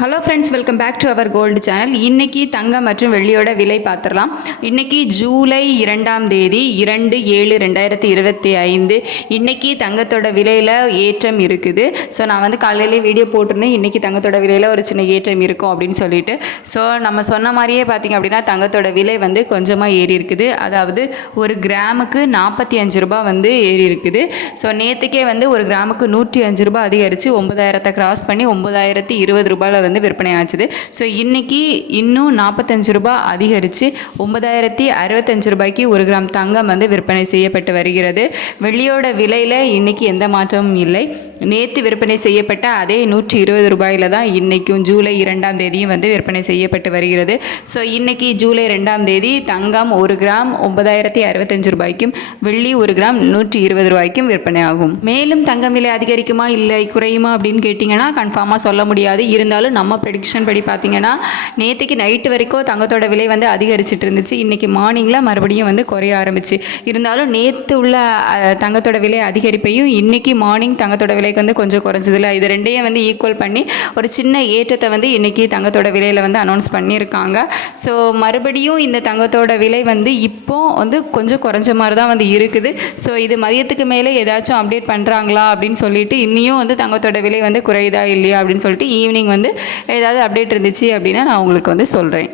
Hello friends, welcome back to our gold channel. இன்றைக்கி தங்கம் மற்றும் வெள்ளியோட விலை பார்த்துடலாம். இன்றைக்கி ஜூலை 2ஆம் தேதி 2/7/2025. இன்றைக்கி தங்கத்தோட விலையில் ஏற்றம் இருக்குது. ஸோ நான் காலையிலே வீடியோ போட்டிருந்தேன், இன்றைக்கி தங்கத்தோட விலையில் ஒரு சின்ன ஏற்றம் இருக்கும் அப்படின்னு சொல்லிட்டு. ஸோ நம்ம சொன்ன மாதிரியே பார்த்திங்க அப்படின்னா தங்கத்தோட விலை கொஞ்சமாக ஏறி இருக்குது. அதாவது ஒரு கிராமுக்கு 45 ரூபா ஏறி இருக்குது. ஸோ நேற்றுக்கே ஒரு கிராமுக்கு 105 ரூபா அதிகரித்து 9000 கிராஸ் பண்ணி 9020 ரூபாயில் விற்பனை ஆச்சுது. ஸோ இன்னைக்கு இன்னும் 45 ரூபாய் அதிகரித்து 9065 ரூபாய்க்கு ஒரு கிராம் தங்கம் விற்பனை செய்யப்பட்டு வருகிறது. வெள்ளியோட விலையில் இன்னைக்கு எந்த மாற்றமும் இல்லை. நேற்று விற்பனை செய்யப்பட்ட அதே 120 ரூபாயில் தான் இன்னைக்கும் ஜூலை 2ஆம் தேதியும் விற்பனை செய்யப்பட்டு வருகிறது. ஸோ இன்னைக்கு ஜூலை 2ஆம் தேதி தங்கம் ஒரு கிராம் 9065 ரூபாய்க்கும் வெள்ளி ஒரு கிராம் 120 ரூபாய்க்கும் விற்பனை ஆகும். மேலும் தங்கம் விலை அதிகரிக்குமா இல்லை குறையுமா அப்படின்னு கேட்டிங்கன்னா கன்ஃபார்மாக சொல்ல முடியாது. இருந்தாலும் நம்ம ப்ரெடிக்ஷன் படி பார்த்தீங்கன்னா நேற்றுக்கு நைட்டு வரைக்கும் தங்கத்தோட விலை அதிகரிச்சுட்டு இருந்துச்சு. இன்றைக்கி மார்னிங்கில் மறுபடியும் குறைய ஆரம்பிச்சு. இருந்தாலும் நேற்று உள்ள தங்கத்தோட விலை அதிகரிப்பையும் இன்றைக்கி மார்னிங் தங்கத்தோட விலைக்கு கொஞ்சம் குறைஞ்சதில்லை. இது ரெண்டையும் ஈக்குவல் பண்ணி ஒரு சின்ன ஏற்றத்தை இன்றைக்கி தங்கத்தோட விலையில் அனௌன்ஸ் பண்ணியிருக்காங்க. ஸோ மறுபடியும் இந்த தங்கத்தோட விலை இப்போ கொஞ்சம் குறைஞ்ச மாதிரி தான் இருக்குது. ஸோ இது மதியத்துக்கு மேலே ஏதாச்சும் அப்டேட் பண்ணுறாங்களா அப்படின்னு சொல்லிட்டு இன்னியும் தங்கத்தோட விலை குறையுதா இல்லையா அப்படின்னு சொல்லிட்டு ஈவினிங் ஏதாவது அப்டேட் இருந்துச்சு அப்படின்னா நான் உங்களுக்கு சொல்கிறேன்.